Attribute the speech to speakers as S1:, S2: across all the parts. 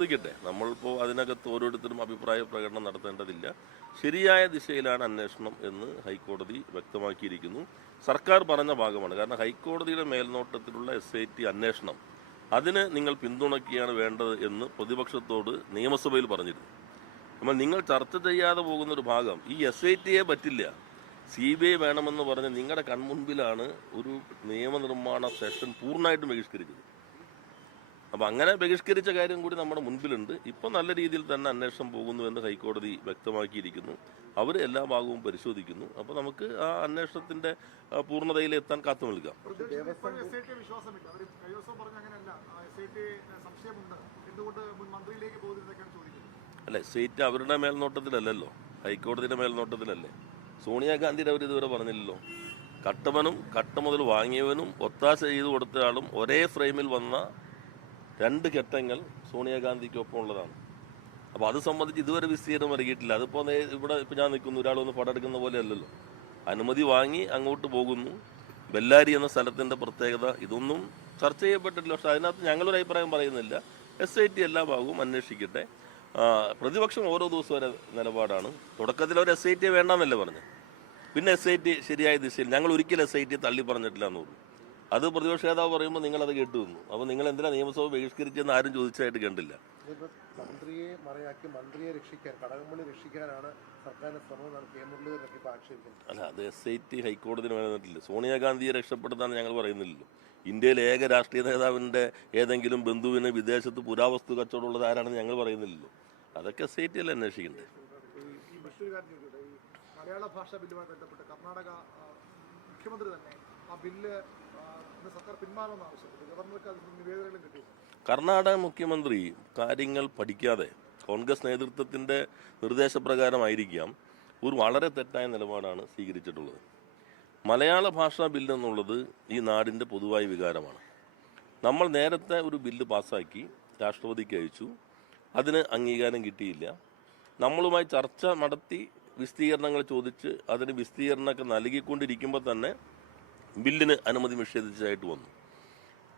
S1: ശ്രദ്ധിക്കട്ടെ. നമ്മളിപ്പോൾ അതിനകത്ത് ഓരോരുത്തരും അഭിപ്രായ പ്രകടനം നടത്തേണ്ടതില്ല. ശരിയായ ദിശയിലാണ് അന്വേഷണം എന്ന് ഹൈക്കോടതി വ്യക്തമാക്കിയിരിക്കുന്നു. സർക്കാർ പറഞ്ഞ ഭാഗമാണ്. കാരണം ഹൈക്കോടതിയുടെ മേൽനോട്ടത്തിലുള്ള എസ് ഐ ടി അന്വേഷണം അതിന് നിങ്ങൾ പിന്തുണയ്ക്കുകയാണ് വേണ്ടത് എന്ന് പ്രതിപക്ഷത്തോട് നിയമസഭയിൽ പറഞ്ഞിരുന്നു. അപ്പോൾ നിങ്ങൾ ചർച്ച ചെയ്യാതെ പോകുന്ന ഒരു ഭാഗം ഈ എസ് ഐ ടിയെ പറ്റില്ല. സി ബി ഐ വേണമെന്ന് പറഞ്ഞ് നിങ്ങളുടെ കൺമുൻപിലാണ് ഒരു നിയമനിർമ്മാണ സെഷൻ പൂർണമായിട്ടും ബഹിഷ്കരിച്ചത്. അപ്പോൾ അങ്ങനെ ബഹിഷ്കരിച്ച കാര്യം കൂടി നമ്മുടെ മുൻപിലുണ്ട്. ഇപ്പോൾ നല്ല രീതിയിൽ തന്നെ അന്വേഷണം പോകുന്നു എന്ന് ഹൈക്കോടതി വ്യക്തമാക്കിയിരിക്കുന്നു. അവർ എല്ലാ ഭാഗവും പരിശോധിക്കുന്നു. അപ്പോൾ നമുക്ക് ആ അന്വേഷണത്തിന്റെ പൂർണതയിൽ എത്താൻ കാത്തു നിൽക്കാം. അല്ല സ്റ്റേറ്റ് അവരുടെ മേൽനോട്ടത്തിലല്ലല്ലോ. ഹൈക്കോടതിയുടെ മേൽനോട്ടത്തിലല്ലേ. സോണിയാഗാന്ധിയുടെ അവർ ഇതുവരെ പറഞ്ഞില്ലല്ലോ. കട്ടവനും കട്ട മുതൽ വാങ്ങിയവനും ഒത്താശ ചെയ്തു കൊടുത്തയാളും ഒരേ ഫ്രെയിമിൽ വന്ന രണ്ട് ഘട്ടങ്ങൾ സോണിയാഗാന്ധിക്കൊപ്പം ഉള്ളതാണ്. അപ്പോൾ അത് സംബന്ധിച്ച് ഇതുവരെ വിസ്തീർണം അറിയിട്ടില്ല അതിപ്പോൾ ഇവിടെ ഇപ്പോൾ ഞാൻ നിൽക്കുന്നു. ഒരാളൊന്ന് പടം എടുക്കുന്ന പോലെ അല്ലല്ലോ. അനുമതി വാങ്ങി അങ്ങോട്ട് പോകുന്നു. ബെല്ലാരി എന്ന സ്ഥലത്തിന്റെ പ്രത്യേകത ഇതൊന്നും ചർച്ച ചെയ്യപ്പെട്ടിട്ടില്ല. പക്ഷെ അതിനകത്ത് ഞങ്ങളൊരു അഭിപ്രായം പറയുന്നില്ല. എസ് ഐ ടി എല്ലാ ഭാഗവും അന്വേഷിക്കട്ടെ. പ്രതിപക്ഷം ഓരോ ദിവസവും ഒരു നിലപാടാണ്. തുടക്കത്തിൽ അവർ എസ് ഐ ടി വേണ്ടെന്നല്ലേ പറഞ്ഞു? പിന്നെ എസ് ഐ ടി ശരിയായ ദിശയിൽ ഞങ്ങൾ ഒരിക്കലും എസ് ഐ ടി തള്ളി പറഞ്ഞിട്ടില്ല എന്ന് പറഞ്ഞു അത് പ്രതിപക്ഷ നേതാവ് പറയുമ്പോൾ നിങ്ങൾ അത് കേട്ടു നിന്നു. അപ്പോൾ നിങ്ങൾ എന്തിനാ നിയമസഭ ബഹിഷ്കരിച്ചെന്ന് ആരും ചോദിച്ചതായിട്ട് കണ്ടില്ല.
S2: മന്ത്രിയെ മറയാക്കി മന്ത്രിയെ രക്ഷിക്കാൻ കടകംപള്ളി രക്ഷിക്കാനാണ് സർക്കാരിന്റെ ശ്രമം എന്നാണ് കെ മുരളീധരനൊക്കെ ഇപ്പൊ ആക്ഷേപിക്കുന്നത്.
S1: അല്ല അത് എസ് ഐ ടി ഹൈക്കോടതിന് വേണ്ടിയിട്ടില്ല സോണിയാഗാന്ധിയെ രക്ഷപ്പെടുത്താൻ ഞങ്ങൾ പറയുന്നില്ലല്ലോ. ഇന്ത്യയിലെ ഏക രാഷ്ട്രീയ നേതാവിന്റെ ഏതെങ്കിലും ബന്ധുവിന് വിദേശത്ത് പുരാവസ്തു കച്ചവടമുള്ളത് ആരാണെന്ന് ഞങ്ങൾ പറയുന്നില്ലല്ലോ. അതൊക്കെ എസ് ഐ ടി അല്ലേ അന്വേഷിക്കണ്ടേ?
S3: മലയാള ഭാഷാ ബില്ലുമായി ബന്ധപ്പെട്ട് കർണാടക മുഖ്യമന്ത്രി തന്നെ ആ ബില്ല് സർക്കാർ
S1: കർണാടക മുഖ്യമന്ത്രി കാര്യങ്ങൾ പഠിക്കാതെ കോൺഗ്രസ് നേതൃത്വത്തിന്റെ നിർദ്ദേശപ്രകാരമായിരിക്കാം ഒരു വളരെ തെറ്റായ നിലപാടാണ് സ്വീകരിച്ചിട്ടുള്ളത്. മലയാള ഭാഷാ ബില്ല് എന്നുള്ളത് ഈ നാടിന്റെ പൊതുവായ വികാരമാണ്. നമ്മൾ നേരത്തെ ഒരു ബില്ല് പാസ്സാക്കി രാഷ്ട്രപതിക്ക് അയച്ചു. അതിന് അംഗീകാരം കിട്ടിയില്ല. നമ്മളുമായി ചർച്ച നടത്തി വിസ്തീർണങ്ങൾ ചോദിച്ച് അതിന് വിസ്തീർണമൊക്കെ നൽകിക്കൊണ്ടിരിക്കുമ്പോൾ തന്നെ ബില്ലിന് അനുമതി നിഷേധിച്ചതായിട്ട് വന്നു.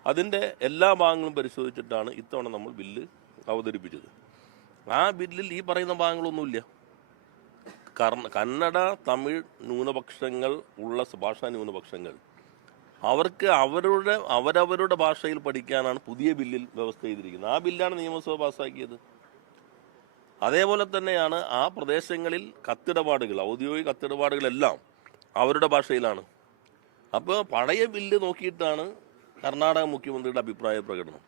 S1: അതിന്റെ എല്ലാ ഭാഗങ്ങളും പരിശോധിച്ചിട്ടാണ് ഇത്തവണ നമ്മൾ ബില്ല് അവതരിപ്പിച്ചത്. ആ ബില്ലിൽ ഈ പറയുന്ന ഭാഗങ്ങളൊന്നുമില്ല. കർണ കന്നഡ തമിഴ് ന്യൂനപക്ഷങ്ങൾ ഉള്ള ഭാഷാ ന്യൂനപക്ഷങ്ങൾ. അവർക്ക് അവരുടെ അവരവരുടെ ഭാഷയിൽ പഠിക്കാനാണ് പുതിയ ബില്ലിൽ വ്യവസ്ഥ ചെയ്തിരിക്കുന്നത്. ആ ബില്ലാണ് നിയമസഭ പാസ്സാക്കിയത്. അതേപോലെ തന്നെയാണ് ആ പ്രദേശങ്ങളിൽ കത്തിടപാടുകൾ ഔദ്യോഗിക കത്തിടപാടുകളെല്ലാം അവരുടെ ഭാഷയിലാണ്. അപ്പോൾ പഴയ ബില്ല് നോക്കിയിട്ടാണ് കർണാടക മുഖ്യമന്ത്രിയുടെ അഭിപ്രായ പ്രകടനം.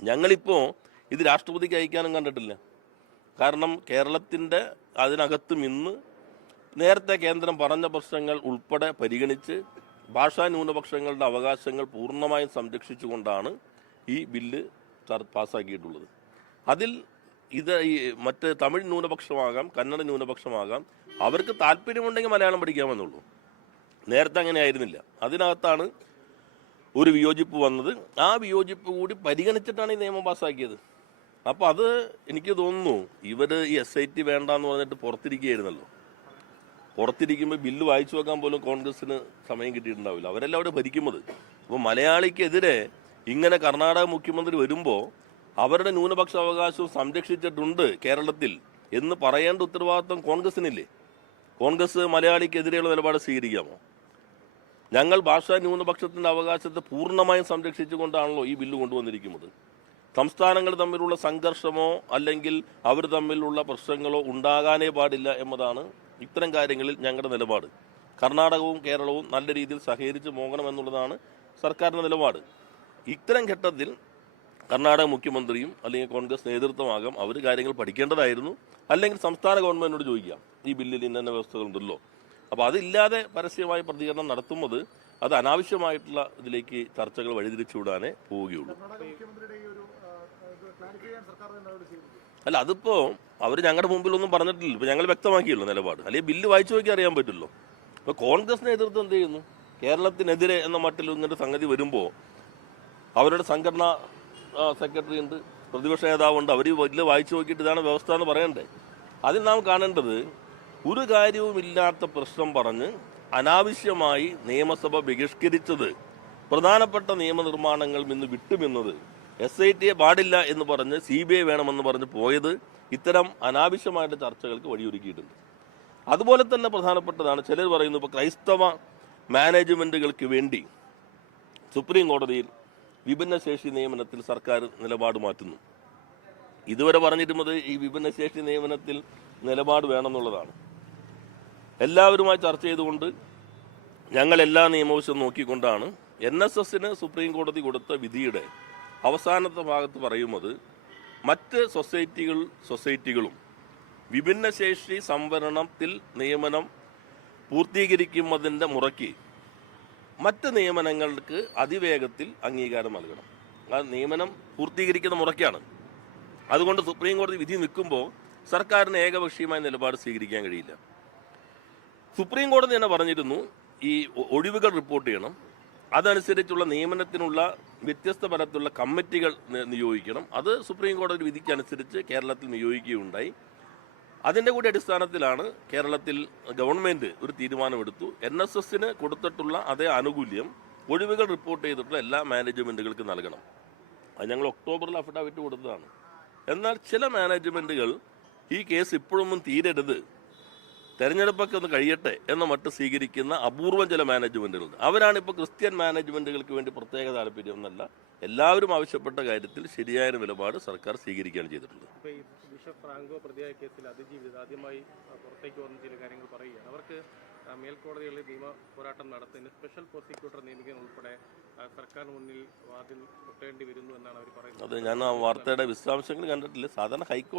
S1: ഞങ്ങളിപ്പോൾ ഇത് രാഷ്ട്രപതിക്ക് അയക്കാനും കണ്ടിട്ടില്ല. കാരണം കേരളത്തിന്റെ അതിനകത്തും ഇന്ന് നേരത്തെ കേന്ദ്രം പറഞ്ഞ പ്രശ്നങ്ങൾ ഉൾപ്പെടെ പരിഗണിച്ച് ഭാഷാ ന്യൂനപക്ഷങ്ങളുടെ അവകാശങ്ങൾ പൂർണമായും സംരക്ഷിച്ചുകൊണ്ടാണ് ഈ ബില്ല് പാസ്സാക്കിയിട്ടുള്ളത് അതിൽ ഇത് ഈ മറ്റ് തമിഴ് ന്യൂനപക്ഷമാകാം കന്നഡ ന്യൂനപക്ഷമാകാം അവർക്ക് താല്പര്യമുണ്ടെങ്കിൽ മലയാളം പഠിക്കാമെന്നുള്ളൂ. നേരത്തെ അങ്ങനെ ആയിരുന്നില്ല. അതിനകത്താണ് ഒരു വിയോജിപ്പ് വന്നത്. ആ വിയോജിപ്പ് കൂടി പരിഗണിച്ചിട്ടാണ് ഈ നിയമം പാസ്സാക്കിയത്. അപ്പോൾ അത് എനിക്ക് തോന്നുന്നു ഇവർ ഈ എസ് ഐ ടി വേണ്ടെന്ന് പറഞ്ഞിട്ട് പുറത്തിരിക്കുകയായിരുന്നല്ലോ. പുറത്തിരിക്കുമ്പോൾ ബില്ല് വായിച്ചു വെക്കാൻ പോലും കോൺഗ്രസിന് സമയം കിട്ടിയിട്ടുണ്ടാവില്ല. അവരെല്ലാം അവിടെ ഭരിക്കുന്നത്. അപ്പോൾ മലയാളിക്കെതിരെ ഇങ്ങനെ കർണാടക മുഖ്യമന്ത്രി വരുമ്പോൾ അവരുടെ ന്യൂനപക്ഷ അവകാശവും സംരക്ഷിച്ചിട്ടുണ്ട് കേരളത്തിൽ എന്ന് പറയേണ്ട ഉത്തരവാദിത്വം കോൺഗ്രസിനില്ലേ കോൺഗ്രസ് മലയാളിക്കെതിരെയുള്ള നിലപാട് സ്വീകരിക്കാമോ? ഞങ്ങൾ ഭാഷാ ന്യൂനപക്ഷത്തിന്റെ അവകാശത്തെ പൂർണമായും സംരക്ഷിച്ചുകൊണ്ടാണല്ലോ ഈ ബില്ല് കൊണ്ടുവന്നിരിക്കുന്നത്. സംസ്ഥാനങ്ങൾ തമ്മിലുള്ള സംഘർഷമോ അല്ലെങ്കിൽ അവർ തമ്മിലുള്ള പ്രശ്നങ്ങളോ ഉണ്ടാകാനേ പാടില്ല എന്നതാണ് ഇത്തരം കാര്യങ്ങളിൽ ഞങ്ങളുടെ നിലപാട്. കർണാടകവും കേരളവും നല്ല രീതിയിൽ സഹകരിച്ച് പോകണമെന്നുള്ളതാണ് സർക്കാരിന്റെ നിലപാട്. ഇത്തരം ഘട്ടത്തിൽ കർണാടക മുഖ്യമന്ത്രിയും അല്ലെങ്കിൽ കോൺഗ്രസ് നേതൃത്വമാകാം അവർ കാര്യങ്ങൾ പഠിക്കേണ്ടതായിരുന്നു. അല്ലെങ്കിൽ സംസ്ഥാന ഗവൺമെന്റിനോട് ചോദിക്കാം ഈ ബില്ലിൽ ഇന്ന വ്യവസ്ഥകളുണ്ടല്ലോ. അപ്പോൾ അതില്ലാതെ പരസ്യമായി പ്രതികരണം നടത്തുന്നത് അത് അനാവശ്യമായിട്ടുള്ള ഇതിലേക്ക് ചർച്ചകൾ വഴിതിരിച്ചു വിടാനേ പോവുകയുള്ളൂ അല്ല അതിപ്പോ അവർ ഞങ്ങളുടെ മുമ്പിൽ ഒന്നും പറഞ്ഞിട്ടില്ല. ഇപ്പൊ ഞങ്ങൾ വ്യക്തമാക്കിയല്ലോ നിലപാട്. അല്ലെങ്കിൽ ബില്ല് വായിച്ചു നോക്കി അറിയാൻ പറ്റുമല്ലോ. ഇപ്പൊ കോൺഗ്രസ് നേതൃത്വം എന്ത് ചെയ്യുന്നു? കേരളത്തിനെതിരെ എന്ന മട്ടിൽ ഇങ്ങനൊരു സംഗതി വരുമ്പോൾ അവരുടെ സംഘടന സെക്രട്ടറി ഉണ്ട് പ്രതിപക്ഷ നേതാവുണ്ട് അവർ വലിയ വായിച്ചു നോക്കിയിട്ട് ഇതാണ് വ്യവസ്ഥ എന്ന് പറയണ്ടേ? അതിൽ നാം കാണേണ്ടത് ഒരു കാര്യവുമില്ലാത്ത പ്രശ്നം പറഞ്ഞ് അനാവശ്യമായി നിയമസഭ ബഹിഷ്കരിച്ചത് പ്രധാനപ്പെട്ട നിയമനിർമ്മാണങ്ങൾ നിന്ന് വിട്ടുമെന്നത് എസ് ഐ ടിയെ പാടില്ല എന്ന് പറഞ്ഞ് സി ബി ഐ വേണമെന്ന് പറഞ്ഞ് പോയത് ഇത്തരം അനാവശ്യമായിട്ട് ചർച്ചകൾക്ക് വഴിയൊരുക്കിയിട്ടുണ്ട്. അതുപോലെ തന്നെ പ്രധാനപ്പെട്ടതാണ് ചിലർ പറയുന്നു ഇപ്പോൾ ക്രൈസ്തവ മാനേജ്മെന്റുകൾക്ക് വേണ്ടി സുപ്രീം കോടതിയിൽ വിഭിന്നശേഷി നിയമനത്തിൽ സർക്കാർ നിലപാട് മാറ്റുന്നു. ഇതുവരെ പറഞ്ഞിരുന്നത് ഈ വിഭിന്നശേഷി നിയമനത്തിൽ നിലപാട് വേണമെന്നുള്ളതാണ്. എല്ലാവരുമായി ചർച്ച ചെയ്തുകൊണ്ട് ഞങ്ങൾ എല്ലാ നിയമവശവും നോക്കിക്കൊണ്ടാണ് എൻ എസ് എസിന് സുപ്രീം കോടതി കൊടുത്ത വിധിയുടെ അവസാനത്തെ ഭാഗത്ത് പറയുന്നത് മറ്റ് സൊസൈറ്റികൾ സൊസൈറ്റികളും വിഭിന്നശേഷി സംവരണത്തിൽ നിയമനം പൂർത്തീകരിക്കുന്നതിന്റെ മുറയ്ക്ക് മറ്റ് നിയമനങ്ങൾക്ക് അതിവേഗത്തിൽ അംഗീകാരം നൽകണം. ആ നിയമനം പൂർത്തീകരിക്കുന്ന മുറയ്ക്കാണ്. അതുകൊണ്ട് സുപ്രീം കോടതി വിധി നിൽക്കുമ്പോൾ സർക്കാരിന് ഏകപക്ഷീയമായ നിലപാട് സ്വീകരിക്കാൻ കഴിയില്ല. സുപ്രീം കോടതി തന്നെ പറഞ്ഞിരുന്നു ഈ ഒഴിവുകൾ റിപ്പോർട്ട് ചെയ്യണം. അതനുസരിച്ചുള്ള നിയമനത്തിനുള്ള വ്യത്യസ്ത തരത്തിലുള്ള കമ്മിറ്റികൾ നിയോഗിക്കണം. അത് സുപ്രീം കോടതി വിധിക്കനുസരിച്ച് കേരളത്തിൽ നിയോഗിക്കുകയുണ്ടായി. അതിന്റെ കൂടി അടിസ്ഥാനത്തിലാണ് കേരളത്തിൽ ഗവൺമെന്റ് ഒരു തീരുമാനമെടുത്തു. എൻ എസ് എസിന് കൊടുത്തിട്ടുള്ള അതേ ആനുകൂല്യം ഒഴിവുകൾ റിപ്പോർട്ട് ചെയ്തിട്ടുള്ള എല്ലാ മാനേജ്മെന്റുകൾക്ക് നൽകണം. അത് ഞങ്ങൾ ഒക്ടോബറിൽ അഫിഡാവിറ്റ് കൊടുത്തതാണ്. എന്നാൽ ചില മാനേജ്മെന്റുകൾ ഈ കേസ് ഇപ്പോഴൊന്നും തീരരുത് തെരഞ്ഞെടുപ്പൊക്കെ ഒന്ന് കഴിയട്ടെ എന്ന മട്ട് സ്വീകരിക്കുന്ന അപൂർവം ചില മാനേജ്മെന്റുകളുണ്ട് അവരാണ് ഇപ്പോൾ ക്രിസ്ത്യൻ മാനേജ്മെന്റുകൾക്ക് വേണ്ടി പ്രത്യേക താല്പര്യം എന്നല്ല എല്ലാവരും ആവശ്യപ്പെട്ട കാര്യത്തിൽ ശരിയായ നിലപാട് സർക്കാർ സ്വീകരിക്കുകയാണ് ചെയ്തിട്ടുള്ളത്.
S4: ബിഷപ്പ് ഫ്രാങ്കോ പ്രതിയായ കേസിൽ അതിജീവിതം ആദ്യമായി പുറത്തേക്ക് വന്ന ചില കാര്യങ്ങൾ പറയുകയാണ്. അവർക്ക് മേൽക്കോടതികളിൽ നിയമ പോരാട്ടം നടത്തുന്നതിന് സ്പെഷ്യൽ പ്രോസിക്യൂട്ടർ നിയമിക്കാൻ ഉൾപ്പെടെ സർക്കാർ മുന്നിൽ വാതിൽ വരുന്നു എന്നാണ് അവർ പറയുന്നത്.
S1: അത് ഞാൻ ആ വാർത്തയുടെ വിശദാംശങ്ങൾ കണ്ടിട്ടില്ല. സാധാരണ ഹൈക്കോടതി